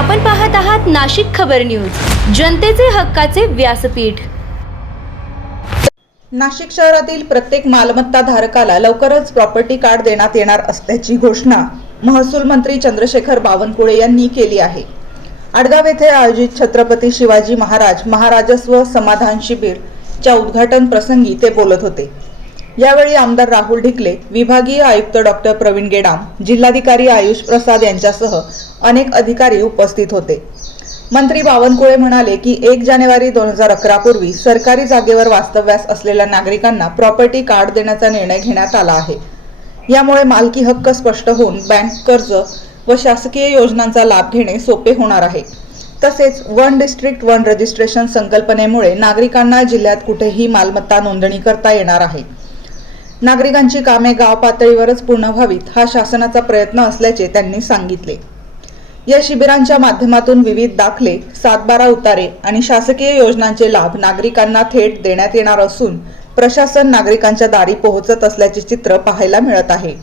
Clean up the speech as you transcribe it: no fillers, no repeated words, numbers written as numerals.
आपण पाहत आहात नाशिक खबर न्यूज, जनतेचे हक्काचे व्यासपीठ। नाशिक शहरातील प्रत्येक मालमत्ता धारकाला लवकरच प्रॉपर्टी कार्ड देण्यात येणार असल्याची घोषणा महसूल मंत्री चंद्रशेखर बावनकुळे यांनी केली आहे। आडगाव येथे आयोजित छत्रपती शिवाजी महाराज महाराजस्व समाधान शिबिरच्या उद्घाटन प्रसंगी ते बोलत होते। यावेळी आमदार राहुल ढिकले, विभागीय आयुक्त डॉक्टर प्रवीण गेडाम, जिल्हाधिकारी आयुष प्रसाद यांच्यासह अनेक अधिकारी उपस्थित होते। मंत्री बावनकुळे म्हणाले की 1 जानेवारी 2011 पूर्वी सरकारी जागेवर वास्तव्यास असलेल्या नागरिकांना प्रॉपर्टी कार्ड देण्याचा निर्णय घेण्यात आला आहे। यामुळे मालकी हक्क स्पष्ट होऊन बँक कर्ज व शासकीय योजनांचा लाभ घेणे सोपे होणार आहे। तसेच वन डिस्ट्रिक्ट वन रजिस्ट्रेशन संकल्पनेमुळे नागरिकांना जिल्ह्यात कुठेही मालमत्ता नोंदणी करता येणार आहे। नागरिकांची कामे गाव पातळीवरच पूर्ण व्हावीत हा शासनाचा प्रयत्न असल्याचे त्यांनी सांगितले। या शिबिरांच्या माध्यमातून विविध दाखले, 7/12 उतारे आणि शासकीय योजनांचे लाभ नागरिकांना थेट देण्यात येणार असून प्रशासन नागरिकांच्या दारी पोहोचत असल्याचे चित्र पाहायला मिळत आहे।